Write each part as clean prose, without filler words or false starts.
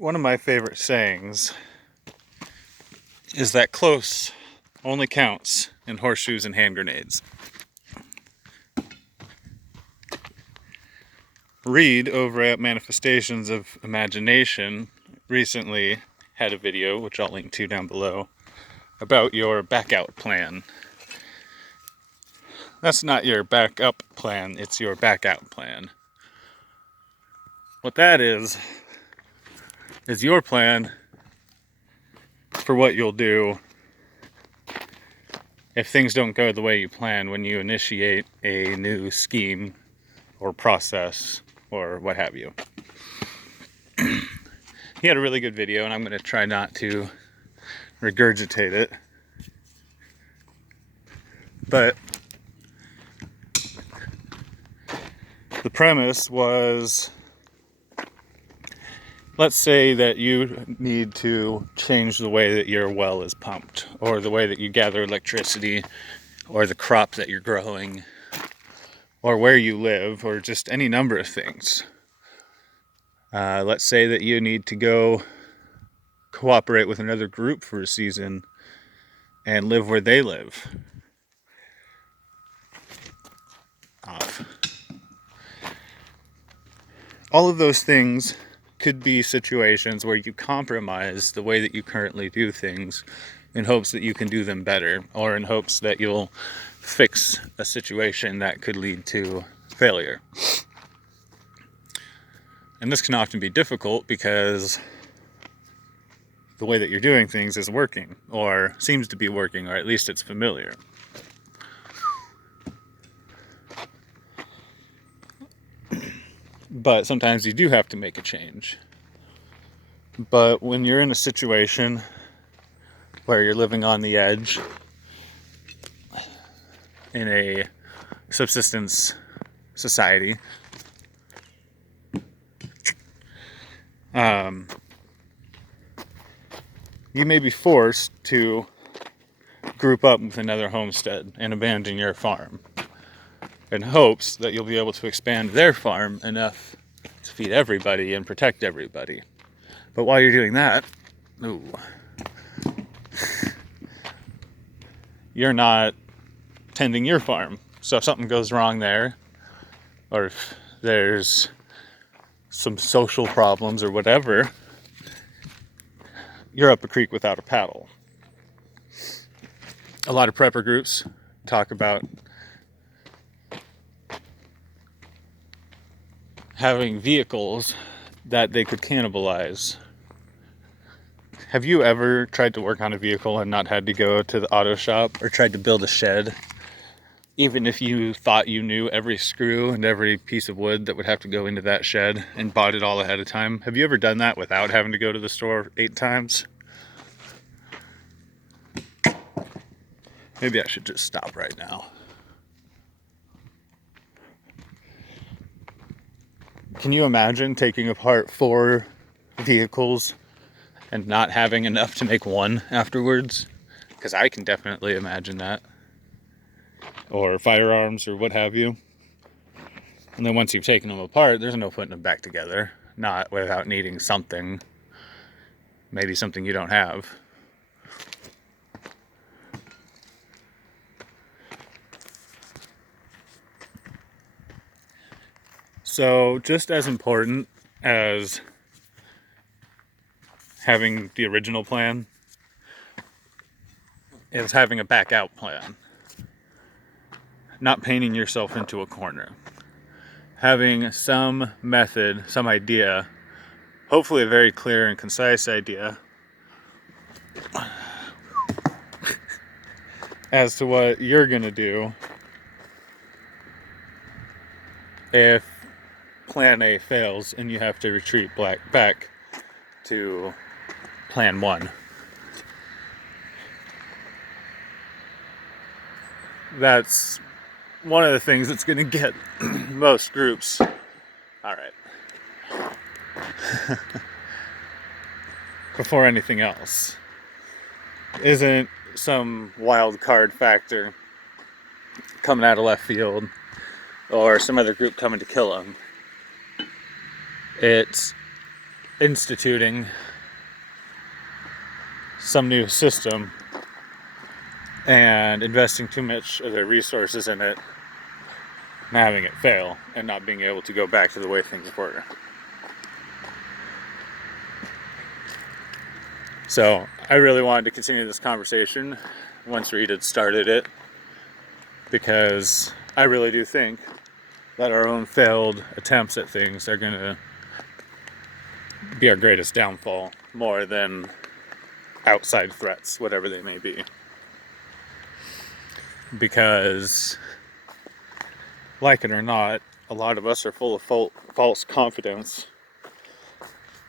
One of my favorite sayings is that close only counts in horseshoes and hand grenades. Reed over at Manifestations of Imagination recently had a video, which I'll link to down below, about your back-out plan. That's not your back-up plan, it's your back-out plan. What that is your plan for what you'll do if things don't go the way you plan when you initiate a new scheme or process or what have you. He had a really good video, and I'm going to try not to regurgitate it. But the premise was, let's say that you need to change the way that your well is pumped, or the way that you gather electricity, or the crop that you're growing, or where you live, or just any number of things. Let's say that you need to go cooperate with another group for a season and live where they live. All of those things could be situations where you compromise the way that you currently do things in hopes that you can do them better, or in hopes that you'll fix a situation that could lead to failure. And this can often be difficult because the way that you're doing things is working, or seems to be working, or at least it's familiar. But sometimes you do have to make a change. But when you're in a situation where you're living on the edge in a subsistence society, you may be forced to group up with another homestead and abandon your farm in hopes that you'll be able to expand their farm enough to feed everybody and protect everybody. But while you're doing that, you're not tending your farm. So if something goes wrong there, or if there's some social problems or whatever, you're up a creek without a paddle. A lot of prepper groups talk about having vehicles that they could cannibalize. Have you ever tried to work on a vehicle and not had to go to the auto shop, or tried to build a shed, even if you thought you knew every screw and every piece of wood that would have to go into that shed, and bought it all ahead of time? Have you ever done that without having to go to the store 8 times? Maybe I should just stop right now. Can you imagine taking apart 4 vehicles and not having enough to make one afterwards? Because I can definitely imagine that. Or firearms or what have you. And then once you've taken them apart, there's no putting them back together. Not without needing something. Maybe something you don't have. So just as important as having the original plan is having a back out plan. Not painting yourself into a corner. Having some method, some idea, hopefully a very clear and concise idea, as to what you're going to do if plan A fails and you have to retreat back to plan 1. That's one of the things that's going to get most groups. All right. Before anything else. Isn't some wild card factor coming out of left field, or some other group coming to kill them. It's instituting some new system and investing too much of their resources in it and having it fail and not being able to go back to the way things were. So I really wanted to continue this conversation once Reed had started it, because I really do think that our own failed attempts at things are going to be our greatest downfall, more than outside threats, whatever they may be. Because, like it or not, a lot of us are full of false confidence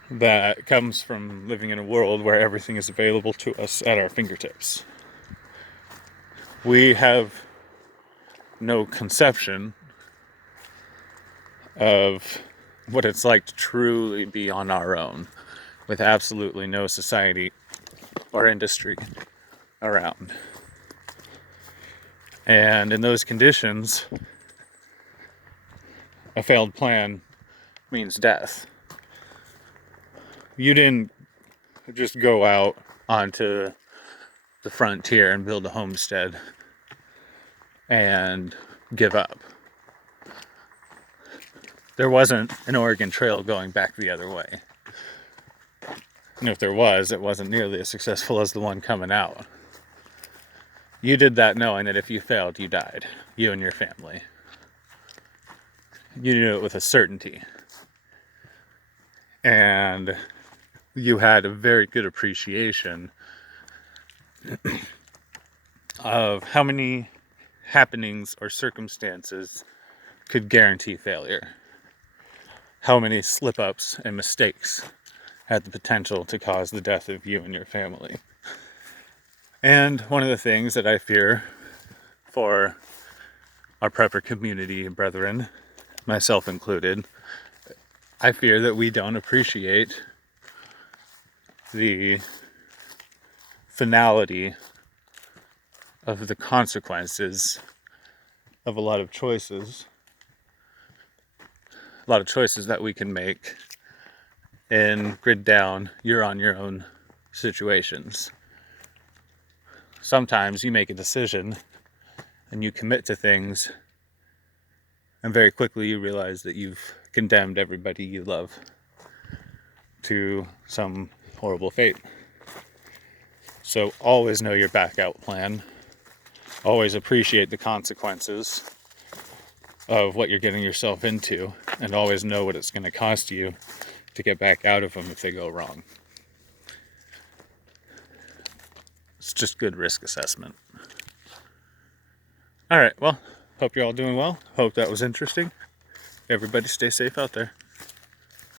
that comes from living in a world where everything is available to us at our fingertips. We have no conception of what it's like to truly be on our own, with absolutely no society or industry around. And in those conditions, a failed plan means death. You didn't just go out onto the frontier and build a homestead and give up. There wasn't an Oregon Trail going back the other way. And if there was, it wasn't nearly as successful as the one coming out. You did that knowing that if you failed, you died. You and your family. You knew it with a certainty. And you had a very good appreciation of how many happenings or circumstances could guarantee failure. How many slip-ups and mistakes had the potential to cause the death of you and your family. And one of the things that I fear for our prepper community and brethren, myself included, I fear that we don't appreciate the finality of the consequences of a lot of choices that we can make in grid down, you're on your own situations. Sometimes you make a decision and you commit to things, and very quickly you realize that you've condemned everybody you love to some horrible fate. So always know your back out plan. Always appreciate the consequences of what you're getting yourself into, and always know what it's going to cost you to get back out of them if they go wrong. It's just good risk assessment. All right, well, hope you're all doing well. Hope that was interesting. Everybody stay safe out there.